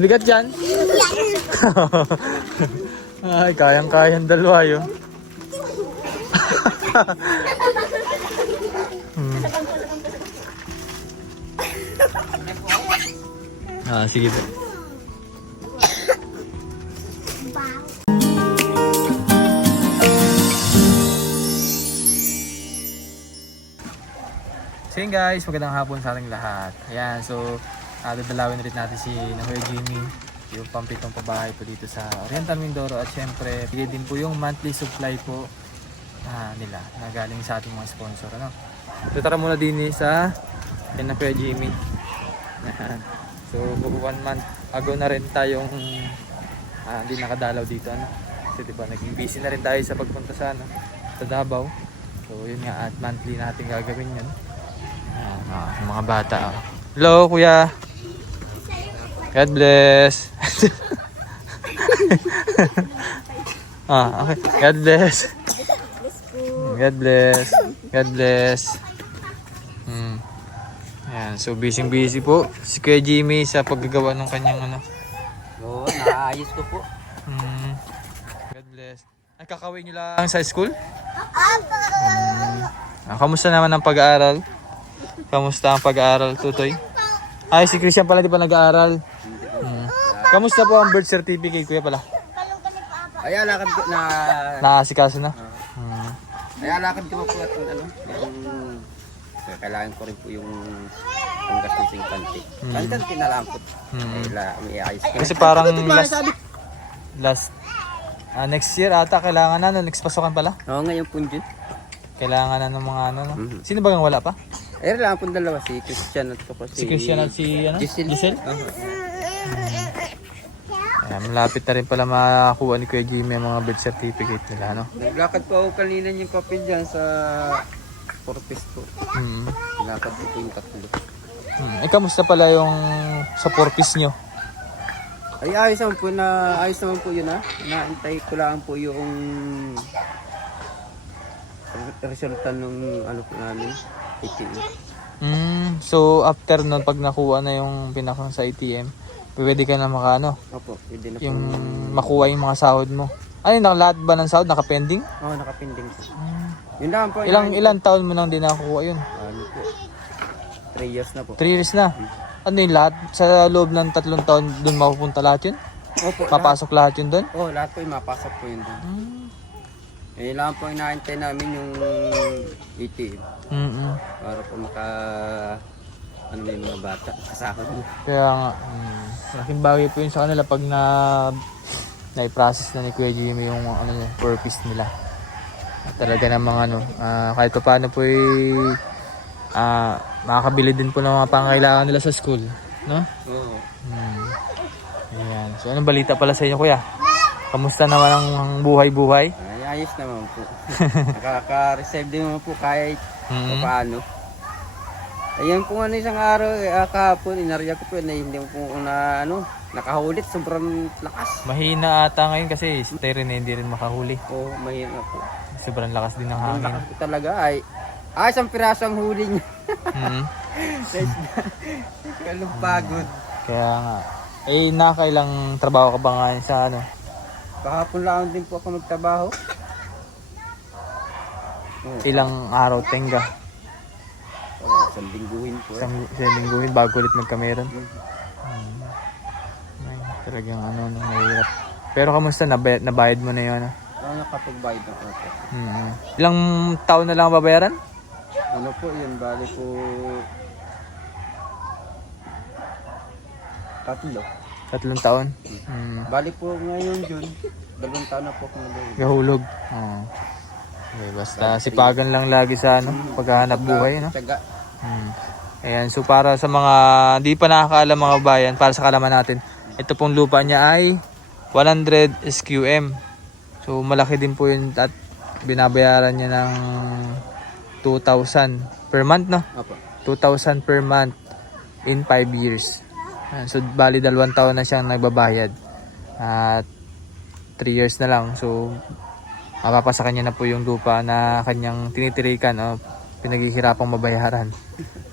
Bigat yan. Ay, kayang-kayang dalawa yun. Sige po. So yun guys, magandang hapon sa ating lahat. Ayan, so dadalawin ulit natin si Kuya Jimmy, yung pampitong pabahay po dito sa Oriental Mindoro. At syempre, bigay din po yung monthly supply po nila na galing sa ating mga sponsor. Ano? So tara muna din sa yan na Kuya Jimmy. So 1 month ago na rin tayong hindi nakadalaw dito. Ano? Kasi diba, naging busy na rin tayo sa pagpunta sa Davao. So yun nga, at monthly natin gagawin yun. Mga bata. Hello kuya. God bless. Okay. God bless. God bless. God bless. Ayan, so busy po si Kuya Jimmy sa paggagawa ng kanyang Oo, naayos ko po. God bless. Ay, kakawin nyo lang sa school? Kamusta naman ang pag-aaral? Kamusta ang pag-aaral, Tutoy? Ay, si Christian pala di pa nag-aaral. Kamusta po ang birth certificate, kuya pala? Ay, alakad ko na... Naasikaso na? Ay, alakad ko po at yung... Kailangan ko rin po yung gasing kanti. Kanti na lang po. May ayos ko. Kasi parang last next year ata kailangan na, next pasukan pala? Oo, ngayon po dyan. Kailangan na ng mga Sino ba wala pa? Ay, lang po dalawa, si Christian at ko Si Christian at si Giselle? Malapit na rin pala makakuha ni Kuya Jimmy ang mga birth certificate nila, no? Naglakad po ako kanina yung papel dyan sa Corpus po. Naglakad po yung tatlo. Kamusta pala yung sa Porpis nyo? Ay, ayos naman po yun ha. Naantay ko lang po yung resulta nung po namin, ATM. So after nun, pag nakuha na yung pinakang sa ATM, pwede ka na Opo, pwede na po. yung makuha yung mga sahod mo. Lahat ba ng sahod nakapending? Oo, nakapending po. Yun lang po. Ilang taon mo nang di nakakuha yun? Ano po? 3 years na po. 3 years na? Ano yung lahat? Sa loob ng 3 taon doon mapupunta lahat yun? Opo. Papasok lahat yun doon? Oo, lahat po yung mapasok po yun doon. Lang po inaantay namin yung ATM. Para po yung mga bata kasahod mo. Kaya nga, malaking bagay po yun sa kanila pag na-process na ni Kuya Jimmy yung purpose nila. Talaga namang kahit pa paano po makakabili din po ng mga pangailangan nila sa school, no? Oo. Ayan. So anong balita pala sa inyo, kuya? Kamusta naman ang buhay-buhay? Ay, ayos naman po. Nakaka-receive din naman po kahit paano. Ayan po isang araw, kahapon, inarya ko po na hindi po nakahulit, sobrang lakas. Mahina ata ngayon kasi styrofoam hindi rin makahuli. Oo, mahina po. Sobrang lakas din ng hangin. Ang lakas po talaga ay isang pirasong huli niya. Kalong pagod. Kaya nga. Nakailang trabaho ka ba ngayon sa Kahapon lang din po ako magtrabaho. Ilang araw tenga? Isang lingguhin po. Isang lingguhin bago ulit magkameron. Talagang mahirap. Pero kamusta? Nabayad mo na yun? Nakapagbayad na po. Ilang taon na lang babayaran? Ano po yun? Bali po 3 taon? Bali po ngayon June, 2 taon na po akong Gahulog? Oo. Okay, basta sipagan lang lagi sa paghahanap buhay, no? Ayan, so para sa mga di pa nakakaalam mga bayan, para sa kalaman natin, ito pong lupa niya ay 100 SQM. So malaki din po yun at binabayaran niya ng 2,000 per month, no? Opo. 2,000 per month in 5 years. So bali 2 taon na siyang nagbabayad. At 3 years na lang. So mapapasa kanya na po yung lupa na kanyang tinitirikan o pinaghihirapang mabayaran.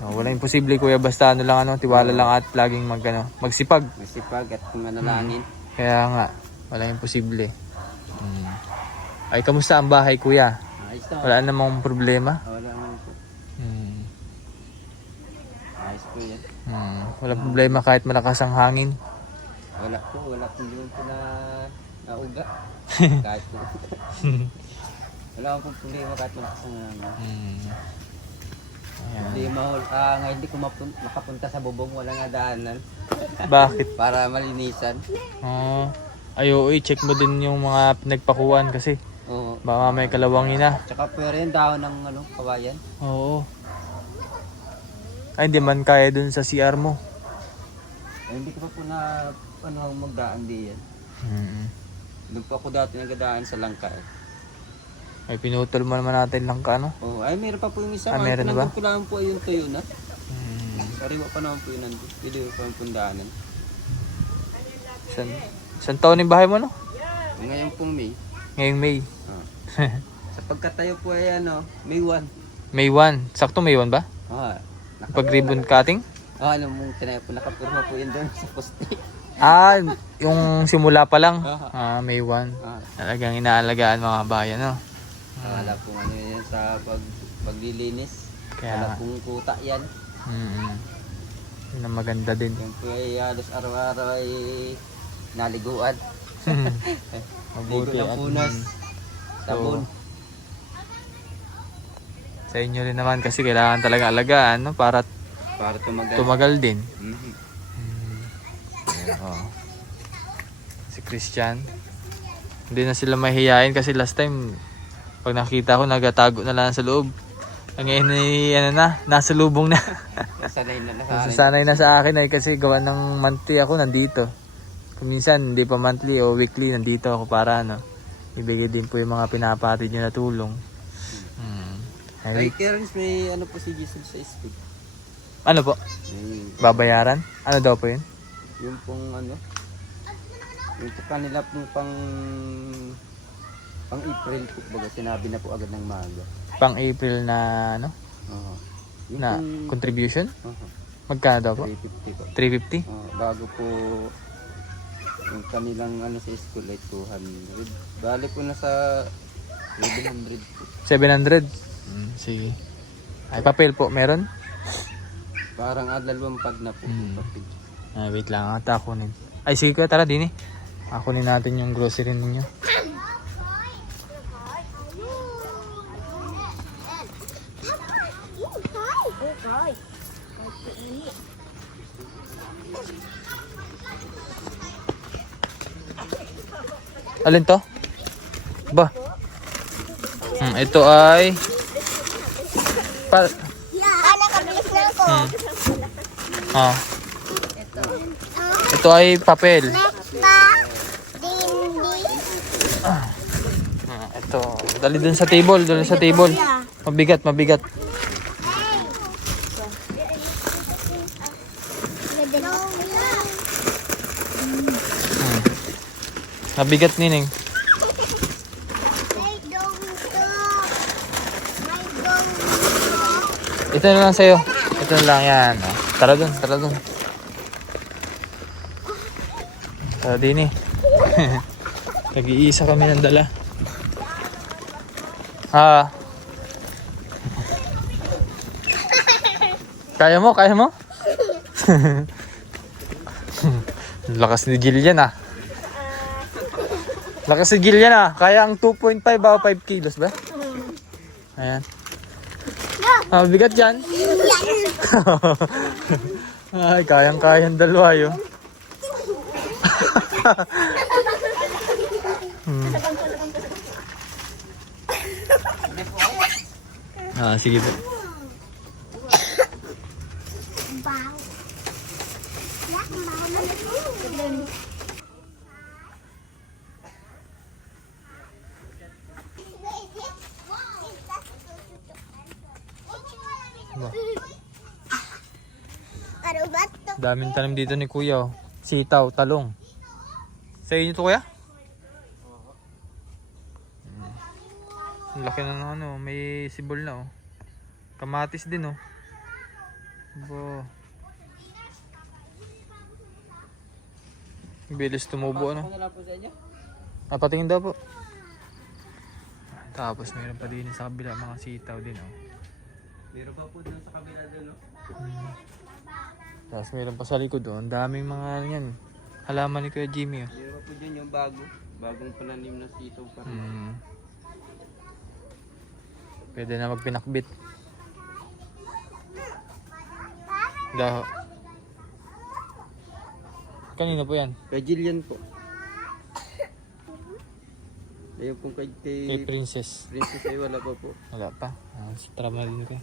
Oh, walang imposible kuya, basta ano lang, tiwala lang at laging magsipag. Masipag at manalangin. Kaya nga, walang imposible. Ay, kamusta ang bahay kuya? Ayos na. Wala namang problema? Wala naman po. Hmm. Ayos po yan. Wala problema kahit malakas ang hangin. Wala po po na nauga. Kahit po. Wala akong problema kahit malakas ang hangin. Ayan. Ngayon hindi ko makapunta sa bubong, wala nga daanan. Bakit? Para malinisan. I-check mo din yung mga pinagpakuan kasi Oo. baka may kalawangin na. Tsaka pwede yung dahon ng kawayan. Oo. Ay, hindi man kaya dun sa CR mo. Hindi ko pa po na magdaan diyan. Doon po ako dati nagdaan sa langka eh. Ay, pinutol mo naman natin lang ka, Oo, ay meron pa po yung isa. Meron ba? Ko lang po yung tuyo na. Sariwa pa naman po yun nandun. Pwede pa yung pundaanan. Isang taon yung bahay mo, no? Ngayon pong May. Ngayong May. Sa pagkatayo po ay May 1. May 1. Sakto May 1 ba? Pag-ribbon cutting? Mong tinayo po, nakapurma po yun doon sa poste. Yung simula pa lang. May 1. Talagang inaalagaan mga bayan, no? Wala pong yan sa paglilinis. Kaya Wala pong kuta yan. Yun ang maganda din. Yan po ay halos araw-araw ay naliguan. Ligo Mabuti ng punas. Sabon. Sa inyo rin naman kasi kailangan talaga alagaan, no? Para tumagal din. Si Christian, hindi na sila mahihayin kasi last time pag nakita ko nagatago na lang sa loob. Ngayon ay nasa lubong na. Nasanay na sa akin ay kasi gawa ng monthly ako nandito. Kung minsan hindi pa monthly o weekly nandito ako para ibigay din po yung mga pinapatid nyo na tulong. Ay, Karen, may po si Jesus sa school. Ano po? Babayaran? Ano daw po yun? Yung pong yung po kanila pong pang April po, baga sinabi na po agad ng maaga. Pang April na na contribution? Magkano daw po? 350 po. 350? Bago po yung kanilang sa school ay 200. Bali po na sa 700 po. 700? Sige. Ay, papel po, meron? Parang 2 pag na po. Papel. Wait lang, ata kunin. Ay, sige ka, tara din kunin natin yung grocery ninyo. Alin to? Ba? Ito ay nakabilis na ako. Ito ay papel. Ito, dali dun sa table, Mabigat. Mabigat nining. Ito na lang sa'yo. Ito na lang yan. Tara dun. Tara din Nag-iisa kami ng dala. Kaya mo? Lakas ni Jillian Lakas ni Jillian Kaya ang 2.5 o 5 kilos ba? Ayan. Bigat yan. Ay, kayang-kayang dalawa yun. Sige po. Daming tanim dito ni Kuya. Sitaw, talong. Sa inyo to Kuya? Ang laki na may sibol na Kamatis din Bo. Bilis tumubo, ano? Ano lang po sa inyo? Patingin daw po. Tapos meron pa din sa kabila mga sitaw din, oh. Meron pa po doon sa kabila doon, no? Tapos meron pa sa likod, oh. Ang daming mga yan. Halaman ni Kuya Jimmy, oh. Meron pa po dyan yung bagong pananim na sitaw pa rin. Pwede na magpinakbit. Daho. Kanina po yan? Kay Jillian po. Ayun po kay Kay Princess. Princess ay wala pa po. Wala pa. Sa trama din ko.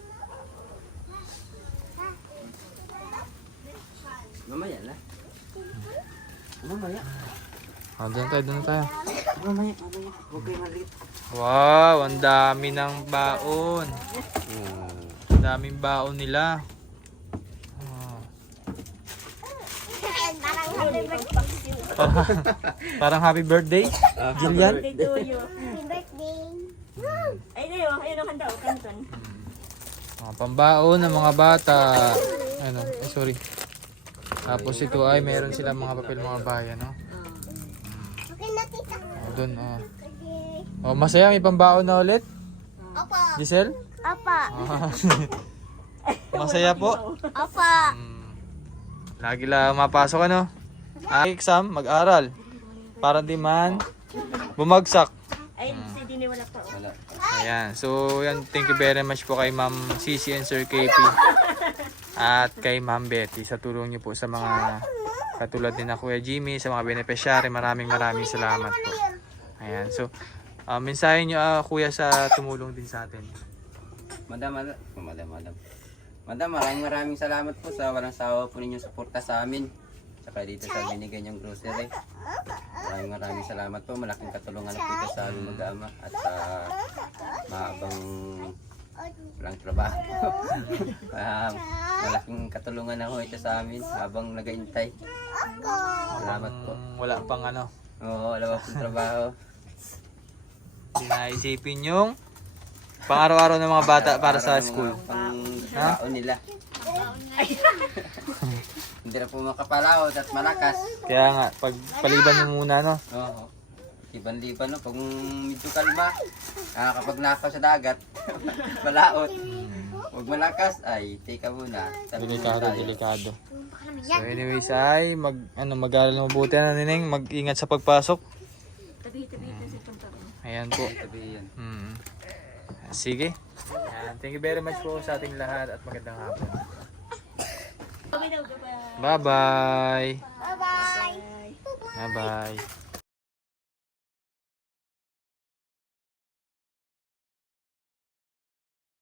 Mamaya na. Mamaya. Doon tayo. Mamaya. Huwag kayo maliit. Wow, ang dami ng baon. Ang daming baon nila. Parang happy birthday, Jillian. Happy birthday. Ayun ang handa o kanton. Mga pambaon ng mga bata. Ano, sorry. Tapos ito ay meron silang mga papel mga bayan, no? Okay na, tita. Doon, masaya, may pambaon na ulit. Opo. Giselle? Opo. Masaya po. Opo. Lagi lang mapasok, ano? Exam, mag-aral. Para di man bumagsak. Ay, si Dini wala pa. Wala. Ayan. So, yan. Thank you very much po kay Ma'am Cici and Sir KP. At kay Ma'am Betty sa tulong niyo po sa mga katulad din na Kuya Jimmy, sa mga beneficiary. Maraming salamat po. Ayan. So, mensahe niyo Kuya sa tumulong din sa atin. Madam, maraming salamat po sa walang sawa po ninyong suporta sa amin. Saka dito sa binigay niyong grocery. Maraming salamat po. Malaking katulungan na po ito sa aming mag-ama at sa mahabang walang trabaho. Malaking katulungan na po ito sa amin habang nag-aintay. Salamat po. Wala pang ano. Oo, wala pa pong trabaho. Sinaisipin yung pang-araw-araw ng mga bata para sa school. Pang-baon nila. Hindi na po makapalaot at malakas. Kaya nga, pag paliban mo muna, no? Oo. Liban-liban, no? Pag medyo kalma, kapag nakaw sa dagat, malaot. Huwag malakas, ay, teka muna. Delikado. So anyways ay, mag-aaral na mabuti na Nineng, mag-ingat sa pagpasok. Tabi-tabi ito si Punta. Ayan po. Sabi yan. Sige. Ayan. Thank you very much po sa ating lahat at magandang hapon. Okay daw, bye-bye. Bye-bye. Bye-bye. Bye-bye.